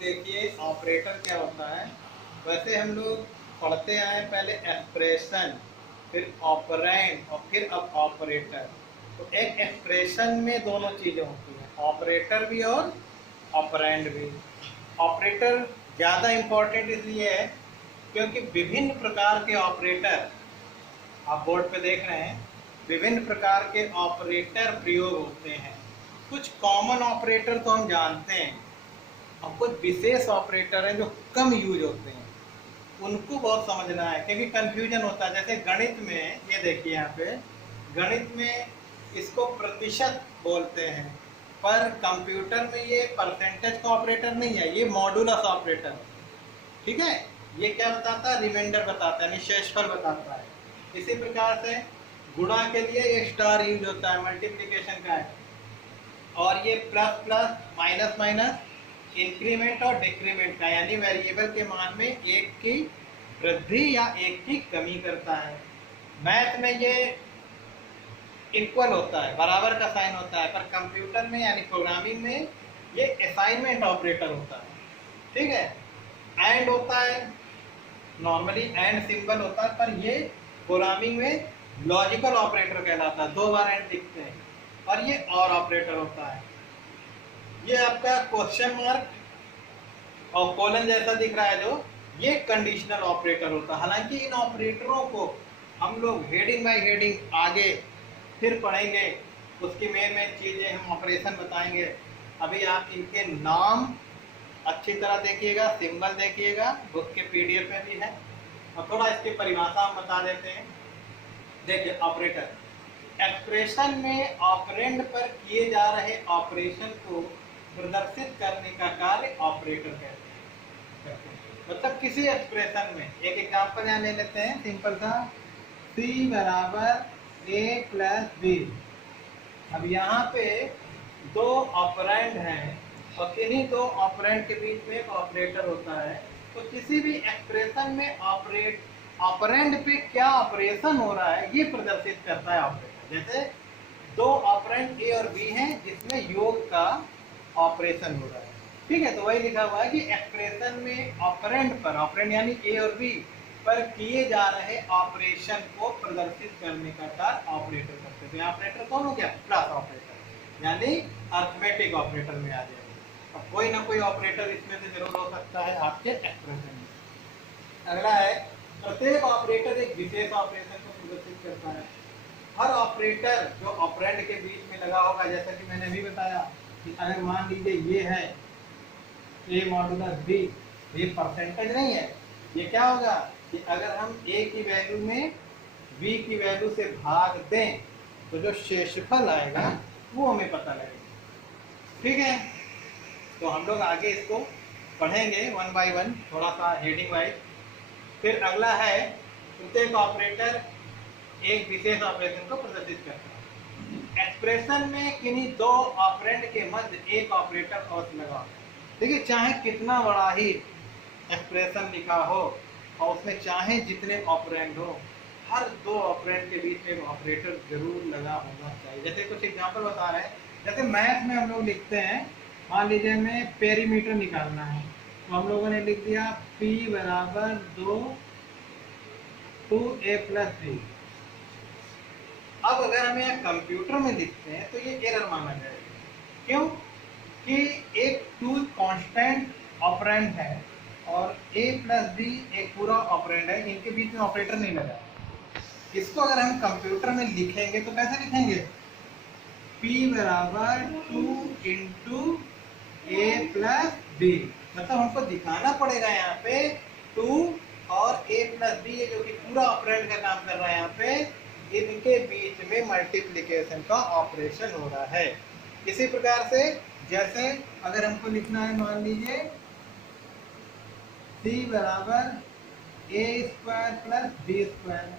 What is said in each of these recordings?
देखिए ऑपरेटर क्या होता है। वैसे हम लोग पढ़ते आए पहले एक्सप्रेशन, फिर ऑपरेंड और फिर अब ऑपरेटर। तो एक एक्सप्रेशन में दोनों चीज़ें होती हैं, ऑपरेटर भी और ऑपरेंड भी। ऑपरेटर ज़्यादा इम्पोर्टेंट इसलिए है क्योंकि विभिन्न प्रकार के ऑपरेटर, आप बोर्ड पे देख रहे हैं, विभिन्न प्रकार के ऑपरेटर प्रयोग होते हैं। कुछ कॉमन ऑपरेटर तो हम जानते हैं और कुछ विशेष ऑपरेटर हैं जो कम यूज होते हैं, उनको बहुत समझना है क्योंकि कंफ्यूजन होता है। जैसे गणित में ये देखिए यहाँ पे, गणित में इसको प्रतिशत बोलते हैं, पर कंप्यूटर में ये परसेंटेज का ऑपरेटर नहीं है, ये मॉडुलस ऑपरेटर। ठीक है, ये क्या बताता है, रिमाइंडर बताता है, यानी शेषफल बताता है। इसी प्रकार से गुणा के लिए ये स्टार यूज होता है, मल्टीप्लिकेशन का है। और ये plus plus minus minus increment और डिक्रीमेंट का, यानी वेरिएबल के मान में एक की वृद्धि या एक की कमी करता है। मैथ में ये इक्वल होता है, बराबर का साइन होता है, पर कंप्यूटर में यानी प्रोग्रामिंग में ये असाइनमेंट ऑपरेटर होता है। ठीक है, एंड होता है, नॉर्मली एंड सिंबल होता है, पर ये प्रोग्रामिंग में लॉजिकल ऑपरेटर कहलाता है, 2 बार एंड दिखते हैं। और ये और ऑपरेटर होता है। ये आपका क्वेश्चन मार्क और कोलन जैसा दिख रहा है जो, ये कंडीशनल ऑपरेटर होता है। हालांकि इन ऑपरेटरों को हम लोग हेडिंग बाय हेडिंग आगे फिर पढ़ेंगे, उसकी मेन चीज़ें हम ऑपरेशन बताएंगे। अभी आप इनके नाम अच्छी तरह देखिएगा, सिंबल देखिएगा, बुक के पीडीएफ में भी है, और थोड़ा इसकी परिभाषा हम बता देते हैं। देखिए ऑपरेटर, एक्सप्रेशन में ऑपरेंड पर किए जा रहे ऑपरेशन को प्रदर्शित करने का कार्य ऑपरेटर कहते हैं। मतलब किसी एक्सप्रेशन में, एक एग्जांपल यहाँ ले लेते हैं सिंपल सा, c बराबर a प्लस बी। अब यहाँ पे 2 ऑपरेंड हैं और किन्हीं 2 ऑपरेंड के बीच में एक ऑपरेटर होता है। तो किसी भी एक्सप्रेशन में ऑपरेंड पे क्या ऑपरेशन हो रहा है ये प्रदर्शित करता है ऑपरेटर। जैसे 2 ऑपरेंड ए और बी हैं जिसमें योग का ऑपरेशन हो रहा है। ठीक है, तो वही लिखा हुआ है कि एक्सप्रेशन में ऑपरेंड पर, ऑपरेंड यानी ए और बी पर किए जा रहे ऑपरेशन को प्रदर्शित करने का कार्य ऑपरेटर करते हैं। ऑपरेटर कौन हो गया, प्लस ऑपरेटर, यानी अर्थमेटिक ऑपरेटर में आ जाएगा। अब कोई ना कोई ऑपरेटर इसमें से जरूर हो सकता है आपके एक्सप्रेशन में। अगला है, प्रत्येक ऑपरेटर एक विशेष ऑपरेशन को प्रदर्शित करता है। हर ऑपरेटर जो ऑपरेंड के बीच में लगा होगा, जैसा कि मैंने अभी बताया कि अगर मान लीजिए ये है a मॉडुलस b, ये परसेंटेज नहीं है, ये क्या होगा कि अगर हम a की वैल्यू में b की वैल्यू से भाग दें तो जो शेषफल आएगा वो हमें पता लगेगा। ठीक है, तो हम लोग आगे इसको पढ़ेंगे 1 बाय 1, थोड़ा सा हेडिंग वाइज। फिर अगला है, प्रत्येक ऑपरेटर एक विशेष ऑपरेशन को प्रदर्शित करता है। एक्सप्रेशन में किन्हीं 2 ऑपरेंड के मध्य एक ऑपरेटर और लगा। देखिए, चाहे कितना बड़ा ही एक्सप्रेशन लिखा हो और उसमें चाहे जितने ऑपरेंड हो, हर 2 ऑपरेंड के बीच में ऑपरेटर जरूर लगा होना चाहिए। जैसे कुछ एग्जांपल बता रहे हैं, जैसे मैथ में हम लोग लिखते हैं, मान लीजिए हमें पेरीमीटर निकालना है, तो हम लोगों ने लिख दिया p बराबर 2a प्लस b। अब अगर हम यहाँ कंप्यूटर में लिखते हैं तो ये एरर माना जाएगा। क्यों कि एक 2 कांस्टेंट ऑपरेंड है और a प्लस b एक पूरा ऑपरेंड है, इनके बीच में ऑपरेटर नहीं लगा। इसको अगर हम कंप्यूटर में लिखेंगे तो कैसे लिखेंगे, p बराबर 2 इंटू a प्लस b। मतलब हमको दिखाना पड़ेगा यहाँ पे 2 और a प्लस b, ये जो कि पूरा ऑपरेंड का काम कर रहा है, यहाँ पे इनके बीच में मल्टीप्लिकेशन का ऑपरेशन हो रहा है। इसी प्रकार से जैसे अगर हमको लिखना है, मान लीजिए c बराबर a square plus b square,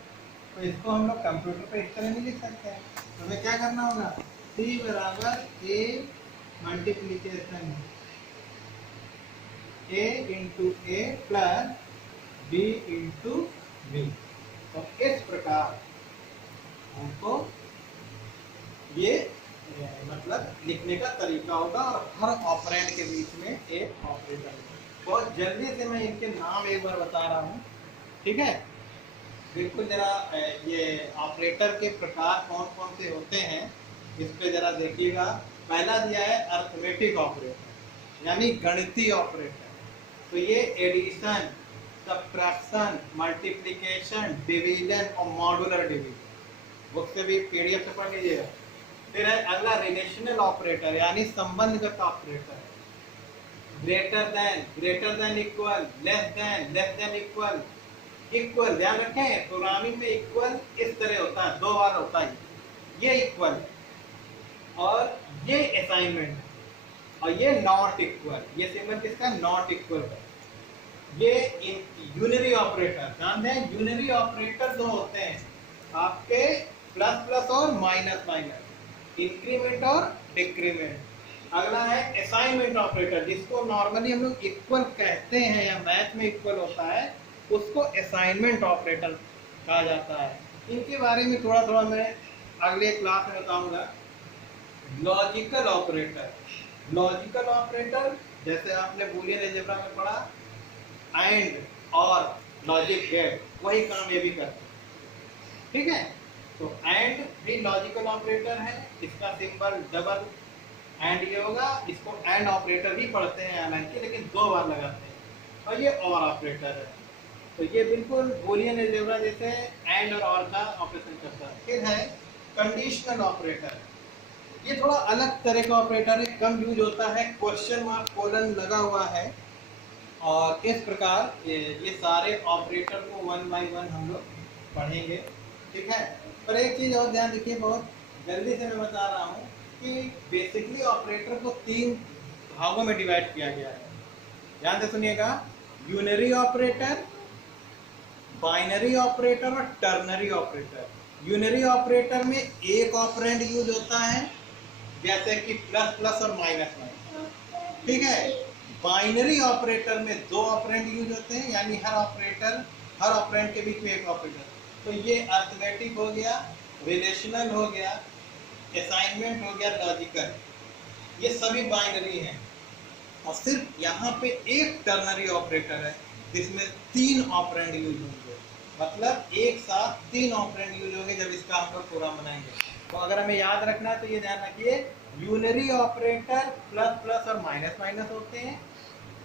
तो इसको हम लोग कंप्यूटर पे इस तरह नहीं लिख सकते हैं। तो हमें क्या करना होगा, c बराबर a multiplication a into a plus b into b। तो इस प्रकार हमको ये मतलब लिखने का तरीका होगा और हर ऑपरेंड के बीच में एक ऑपरेटर होगा। बहुत जल्दी से मैं इनके नाम एक बार बता रहा हूँ, ठीक है। बिल्कुल जरा ये ऑपरेटर के प्रकार कौन कौन से होते हैं इस पे जरा देखिएगा। पहला दिया है अर्थमेटिक ऑपरेटर यानी गणितीय ऑपरेटर। तो ये एडिशन, सब्ट्रैक्शन, मल्टीप्लिकेशन, डिवीजन और मॉड्यूलर डिवीजन बुक से भी पीडीएफ से पढ़ लीजिएगा। फिर है अगला रिलेशनल ऑपरेटर यानी संबंधगत operator. Greater than equal, less than equal, equal ध्यान रखें प्रोग्रामिंग में इक्वल इस तरह होता है, दो बार होता है, ये इक्वल और ये असाइनमेंट और ये नॉट इक्वल, ये सिंबल किसका नॉट इक्वल है। ये यूनरी ऑपरेटर, ध्यान दें यूनरी ऑपरेटर दो होते हैं आपके, प्लस प्लस और माइनस माइनस, इंक्रीमेंट और डिक्रीमेंट। अगला है असाइनमेंट ऑपरेटर जिसको नॉर्मली हम लोग इक्वल कहते हैं या मैथ में इक्वल होता है, उसको असाइनमेंट ऑपरेटर कहा जाता है। इनके बारे में थोड़ा थोड़ा मैं अगले क्लास में बताऊंगा। लॉजिकल ऑपरेटर, लॉजिकल ऑपरेटर जैसे आपने बूलियन अलजेब्रा में पढ़ा, एंड और लॉजिक गेट, वही काम ये भी करते हैं, ठीक है। तो एंड भी लॉजिकल ऑपरेटर है, इसका सिंबल डबल एंड ये होगा, इसको एंड ऑपरेटर भी पढ़ते हैं हालांकि, लेकिन दो बार लगाते हैं। और ये और ऑपरेटर है, तो ये बिल्कुल बूलियन अलजेब्रा जैसे एंड और का ऑपरेशन करता है। फिर है कंडीशनल ऑपरेटर, ये थोड़ा अलग तरह का ऑपरेटर है, कम यूज होता है, क्वेश्चन मार्क कोलन लगा हुआ है। और इस प्रकार ये सारे ऑपरेटर को वन बाय वन हम लोग पढ़ेंगे, ठीक है। पर एक चीज़ और ध्यान रखिए, बहुत जल्दी से मैं बता रहा हूँ कि बेसिकली ऑपरेटर को तीन भागों में डिवाइड किया गया है, ध्यान से सुनिएगा। यूनरी ऑपरेटर, बाइनरी ऑपरेटर और टर्नरी ऑपरेटर। यूनरी ऑपरेटर में एक ऑपरेंड यूज होता है जैसे कि प्लस प्लस और माइनस माइनस, ठीक है। बाइनरी ऑपरेटर में दो ऑपरेंड यूज होते हैं यानी हर ऑपरेंड के बीच में एक ऑपरेटर। तो ये अर्थमेटिक हो गया, रिलेशनल हो गया, असाइनमेंट हो गया, लॉजिकल, ये सभी बाइनरी हैं। और सिर्फ यहाँ पे एक टर्नरी ऑपरेटर है जिसमें तीन ऑपरेंड यूज होंगे, मतलब एक साथ तीन ऑपरेंड यूज होंगे जब इसका हम लोग प्रोग्राम बनाएंगे। तो अगर हमें याद रखना है तो ये ध्यान रखिए, यूनरी ऑपरेटर प्लस प्लस और माइनस माइनस होते हैं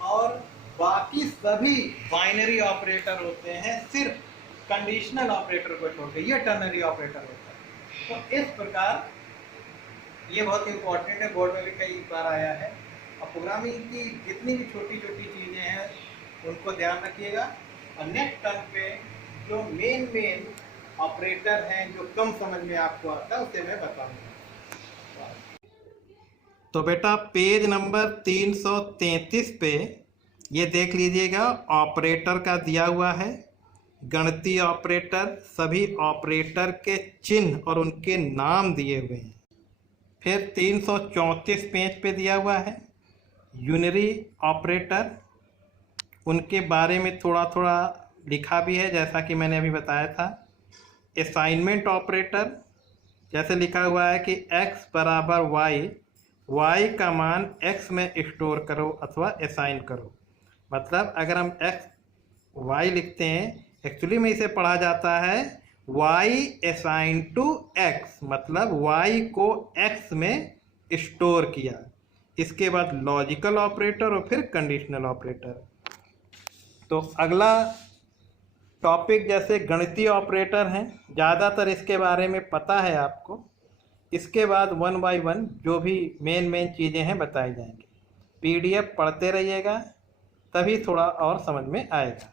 और बाकी सभी बाइनरी ऑपरेटर होते हैं, सिर्फ कंडीशनल ऑपरेटर को छोड़ के ये टर्नरी ऑपरेटर होता है। तो इस प्रकार ये बहुत इंपॉर्टेंट है, बोर्ड में भी कई बार आया है। और प्रोग्रामिंग की जितनी भी छोटी छोटी चीज़ें हैं उनको ध्यान रखिएगा। और नेक्स्ट टर्म पे जो मेन ऑपरेटर हैं जो कम समझ में आपको आता है उसे मैं बताऊंगा। तो बेटा पेज नंबर 333 पे ये देख लीजिएगा, ऑपरेटर का दिया हुआ है, गणितीय ऑपरेटर, सभी ऑपरेटर के चिन्ह और उनके नाम दिए हुए हैं। फिर 334 पेज पे दिया हुआ है यूनरी ऑपरेटर, उनके बारे में थोड़ा थोड़ा लिखा भी है जैसा कि मैंने अभी बताया था। असाइनमेंट ऑपरेटर जैसे लिखा हुआ है कि x बराबर y का मान x में स्टोर करो अथवा असाइन करो। मतलब अगर हम y लिखते हैं, एक्चुअली में इसे पढ़ा जाता है y असाइन टू x, मतलब y को x में स्टोर किया। इसके बाद लॉजिकल ऑपरेटर और फिर कंडीशनल ऑपरेटर। तो अगला टॉपिक जैसे गणितीय ऑपरेटर हैं, ज़्यादातर इसके बारे में पता है आपको। इसके बाद वन बाय वन जो भी मेन चीज़ें हैं बताई जाएंगी। पीडीएफ पढ़ते रहिएगा तभी थोड़ा और समझ में आएगा।